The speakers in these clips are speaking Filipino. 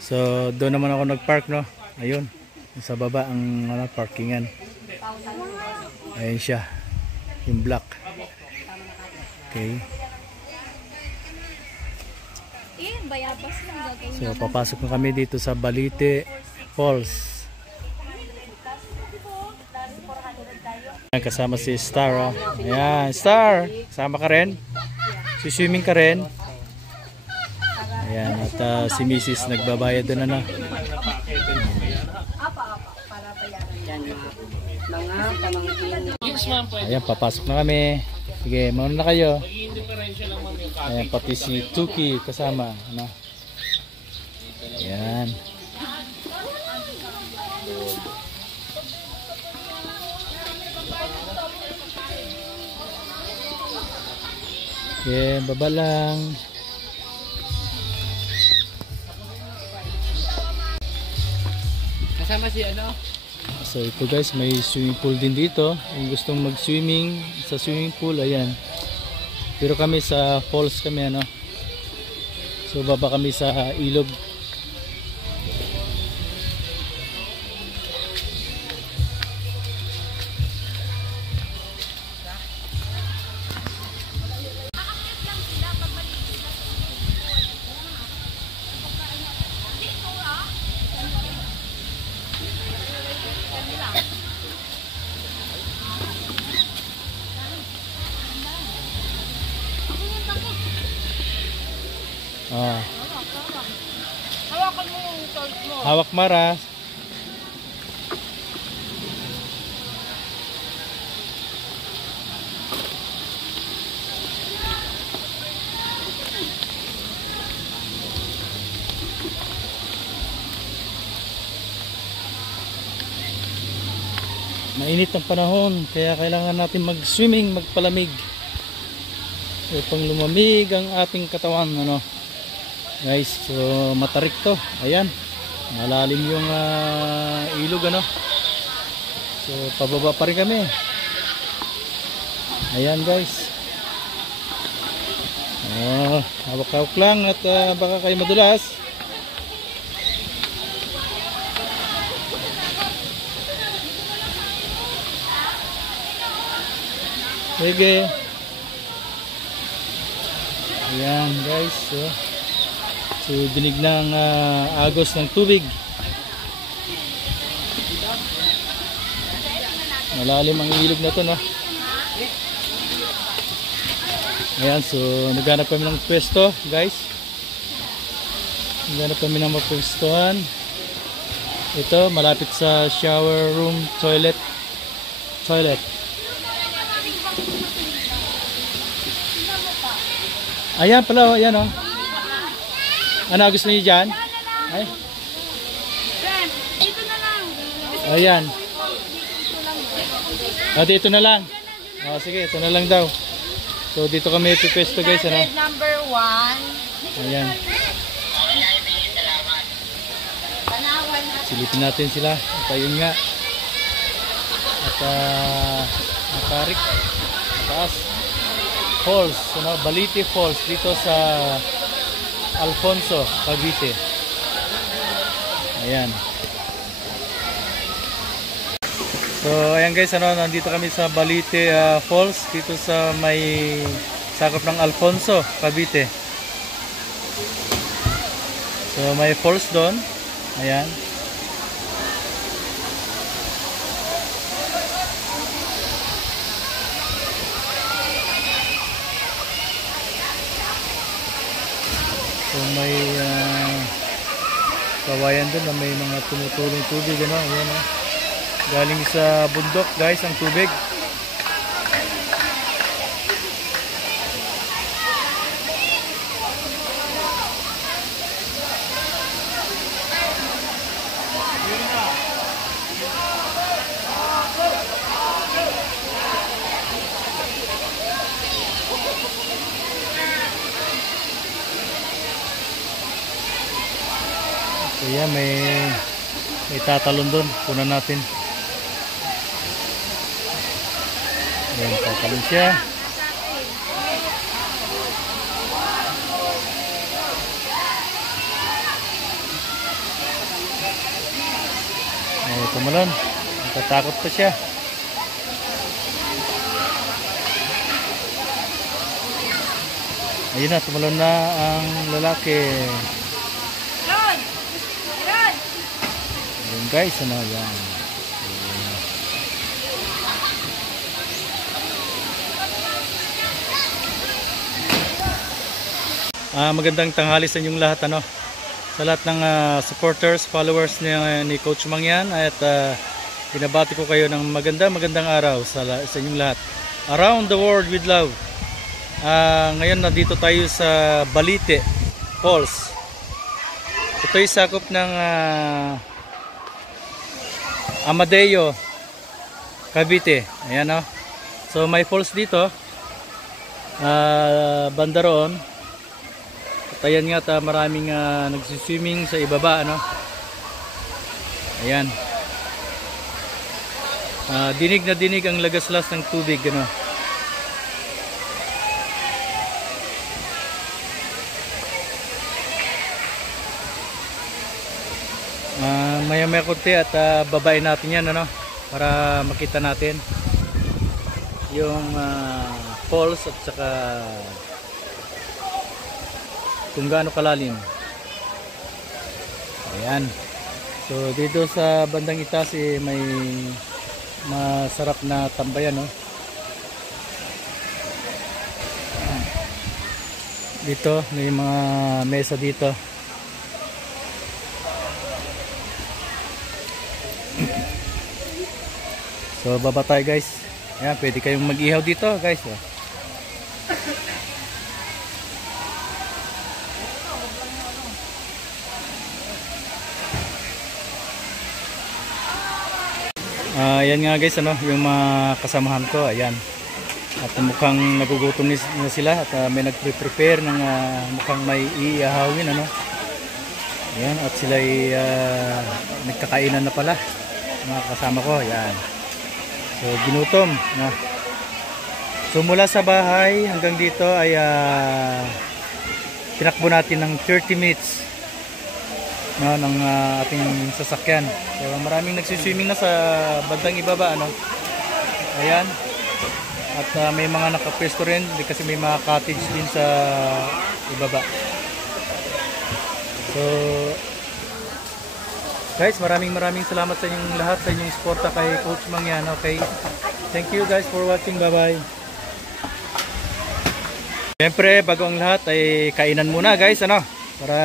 So doon naman ako nagpark, no. Ayun, sa baba ang parkingan. Ayun siya, yung black. Okay. So papasok na kami dito sa Balite Falls. Kasama si Star, oh. Ayan, Star, kasama ka rin? Swimming ka rin? Ayan, at si Mrs. nagbabayad doon, ano. Ayan, papasok na kami. Sige, mauna na kayo. Ayan, pati si Tuki kasama, ano. Ayan. Okay, baba lang. Kasama si ano? So ito guys, may swimming pool din dito. Kung gustong mag-swimming sa swimming pool, ayan. Pero kami sa falls kami, ano. So baba kami sa ilog. Ah. Hawakan mo yung torch mo. Hawak Mara. Mainit ang panahon, kaya kailangan natin mag-swimming, magpalamig. Upang lumamig ang ating katawan, ano. Guys, so matarik to. Ayan, malalim yung ilog, ano. So pababa pa rin kami. Ayan guys. Hawak-hawak lang at baka kayo madulas. Sige. Ayan guys, so dinig ng agos ng tubig. Malalim ang ilog na to, no? Ayan, so naghanap kami ng pwesto guys. Naghanap kami ng mapwestuhan. Ito malapit sa shower room, toilet. Ayan pala, ayan, oh. Ano gusto niyo dyan? Ay. Dito na lang. Ayan. Dito na lang. Sige, ito na lang daw. So dito kami pipesto guys, ano? Number 1. Ayan. Silipin natin sila. At ayun nga. At nakarik. Taas. Falls, ano? Balite Falls dito sa Alfonso, Cavite. Ayan. So ayan guys, ano, nandito kami sa Balite Falls dito sa may sakop ng Alfonso, Cavite. So may falls doon. Ayan. So may kawayan doon na may mga tumutulong tubig, ano. Ayan, oh. Galing sa bundok guys ang tubig. So yan, may tatalon doon. Punan natin. Ayan, tatalon siya. tumalon. Natatakot pa siya. Ayun na, tumalon na ang lalaki. Lon! Lon! Ayun guys, ano yan. Magandang tanghali sa inyong lahat, ano. Sa lahat ng supporters, followers ni Coach Mangyan, at binabati ko kayo ng magandang araw sa inyong lahat. Around the world with love. Ngayon nandito tayo sa Balite Falls. Ito ay sakop ng Amadeo, Cavite. Ayan, o. So may falls dito, banda roon. At ayan nga, maraming nagsiswimming sa ibaba, ano. Ayan. Dinig na dinig ang lagaslas ng tubig, ano. Maya-maya konti at babain natin yan, ano, para makita natin yung falls at saka kung gaano kalalim. Ayan. So dito sa bandang itaas may masarap na tambayan, no? Dito may mga mesa dito. So baba tayo guys. Ayan, pwede kayong mag-ihaw dito guys, oh. Ayan nga guys, ano, yung mga kasamahan ko, ayan. At mukhang nagugutom na sila at may nagpre-prepare ng mukhang may iihawin, ano. Ayan, at sila ay nagkakainan na pala, mga kasama ko, ayan. So ginutom, no? So mula sa bahay hanggang dito ay tinakbo natin ng 30 minutes, no, ng ating sasakyan. So maraming nagsiswimming na sa bandang ibaba, ano. Ayan. At may mga nakapwesto rin kasi may mga cottage din sa ibaba. So guys, maraming salamat sa inyong lahat, sa inyong suporta kay Coach Mangyan. Okay, thank you guys for watching. Bye bye. Siyempre bago ang lahat ay kainan muna guys, ano, para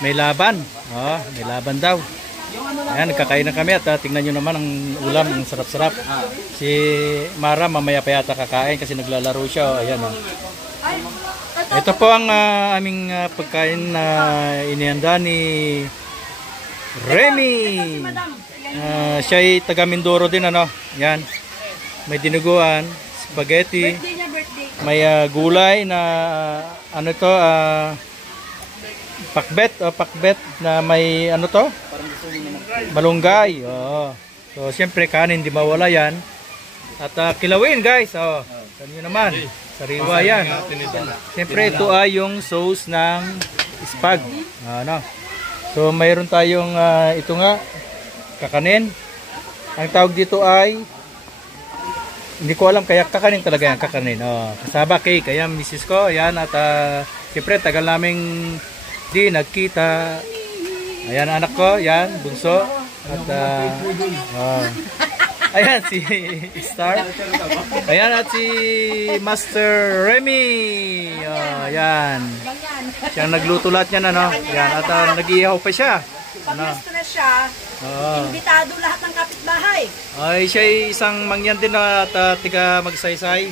may laban. May laban daw. Ayan, nagkakain na kami at tingnan nyo naman ang ulam, ang sarap-sarap. Si Mara mamaya pa yata kakain kasi naglalaro siya. Ayan, oh. Ito po ang aming pagkain na inihanda ni Remy. Siya ay taga Mindoro din, ano. Yan. May dinuguan, spaghetti, may gulay na ano to, pakbet na may ano to? Malunggay. Oh. So siyempre kanin di mawala yan. At kilawin guys. Oh. Kanyo naman. Sariwa yan. Siyempre ito ay yung sauce ng spag. Ano? So mayroon tayong ito nga, kakanin. Ang tawag dito ay, hindi ko alam, kaya kakanin talaga yan, kakanin. Oh, kasaba cake, ayan misis ko, ayan. At siyempre tagal naming di nagkita. Ayan anak ko, ayan, bunso. At ayan si Star. Ayan at si Master Remy. Ayan. Siyang nagluto lahat yan, ano. Ayan, at nag-iihaw pa siya. Pag-resto na siya, imbitado lahat ng kapitbahay. Ay, siya ay isang Mangyan din at tiga Magsaysay.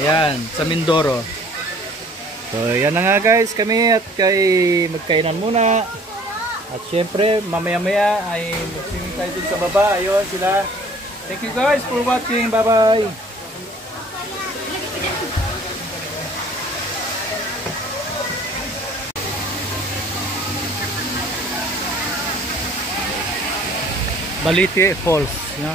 Ayan, sa Mindoro. So, yan na nga guys, kami at magkainan muna. At syempre, mamaya-maya ay mag-swimming tayo dun sa baba. Ayun sila. Thank you guys for watching. Bye-bye. Balite Falls, no?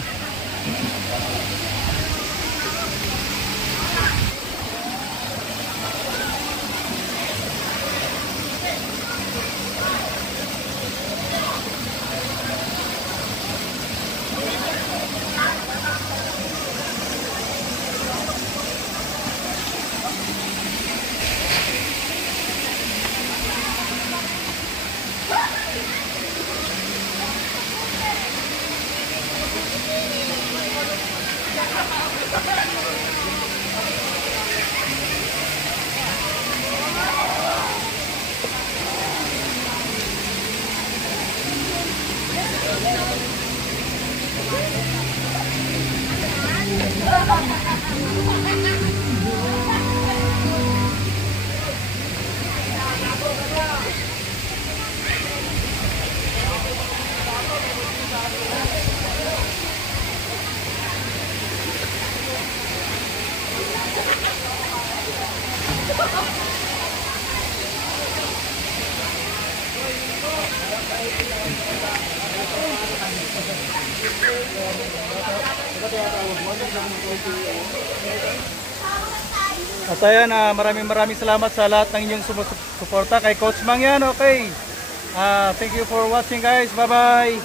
At ayan, maraming salamat sa lahat ng inyong sumusuporta kay Coach Mang yan. Okay. Thank you for watching guys. Bye bye.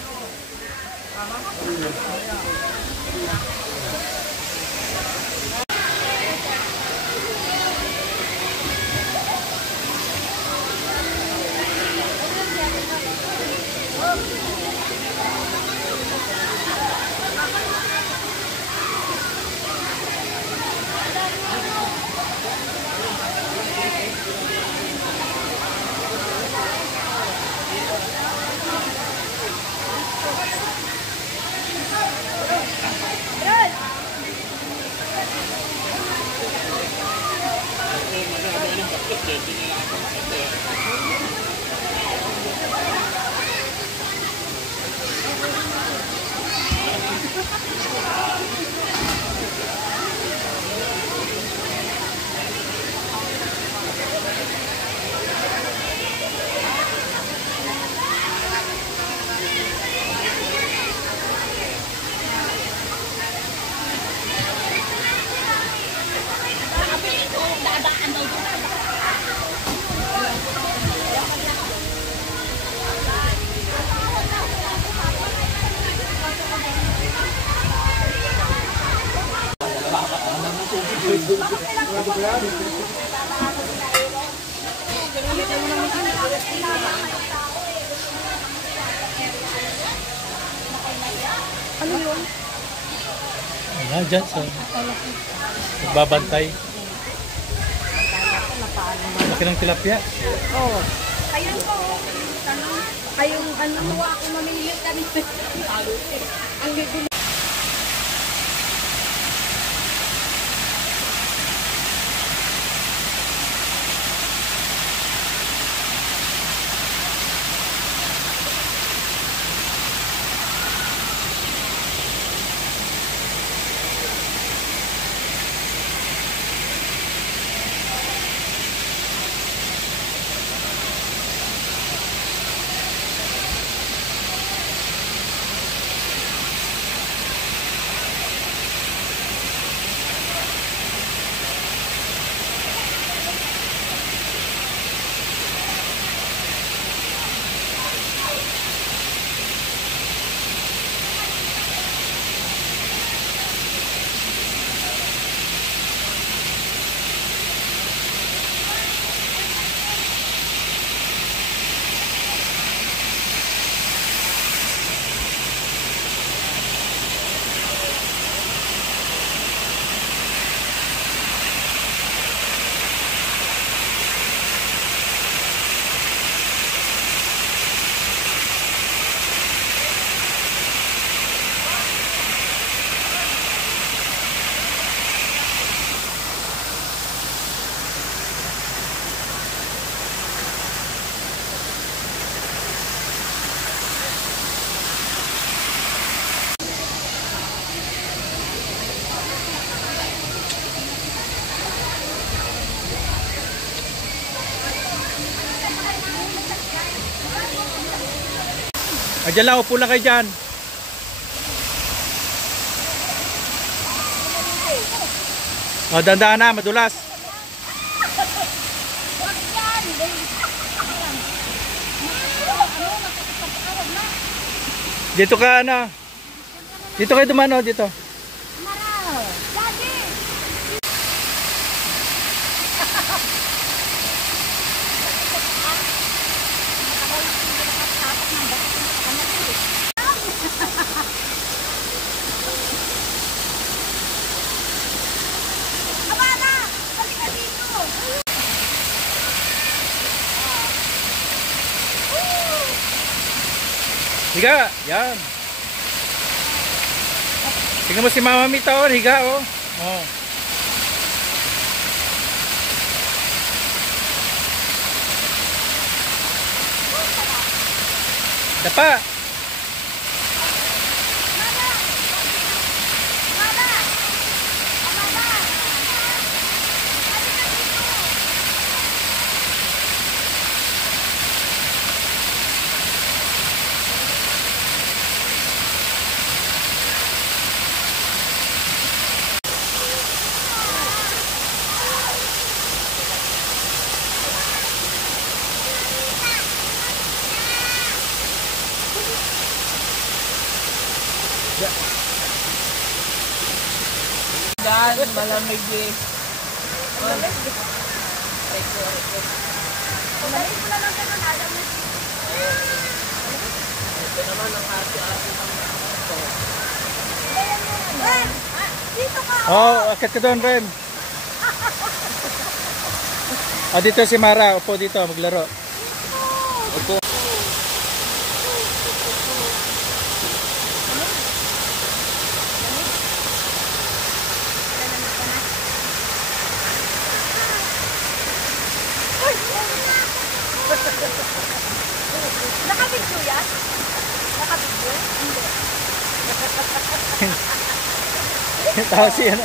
Ano yun? Wala dyan sa nagbabantay. Laki ng tilapia. Oo. Ayun po. Kayong ano mo ako mamili kami. Ang bibili. Diyan lang, upo lang kayo dyan. O, dandaan na, madulas. Dito ka, ano? Dito kayo dumano, dito. Higa, yan. Tingnan mo si Mama Mita, oh, higa, oh. Oh. Dapa. Dan, malamig eh. Malamig mo na lang ganun, alam mo. Ito naman ang hati-hati ng Dito ka. Oh, akit ka doon, Ren. Ah, dito si Mara. Upo dito, maglaro. Upo. Nakabidyo yan? Nakabidyo? Hindi. Tapos yan,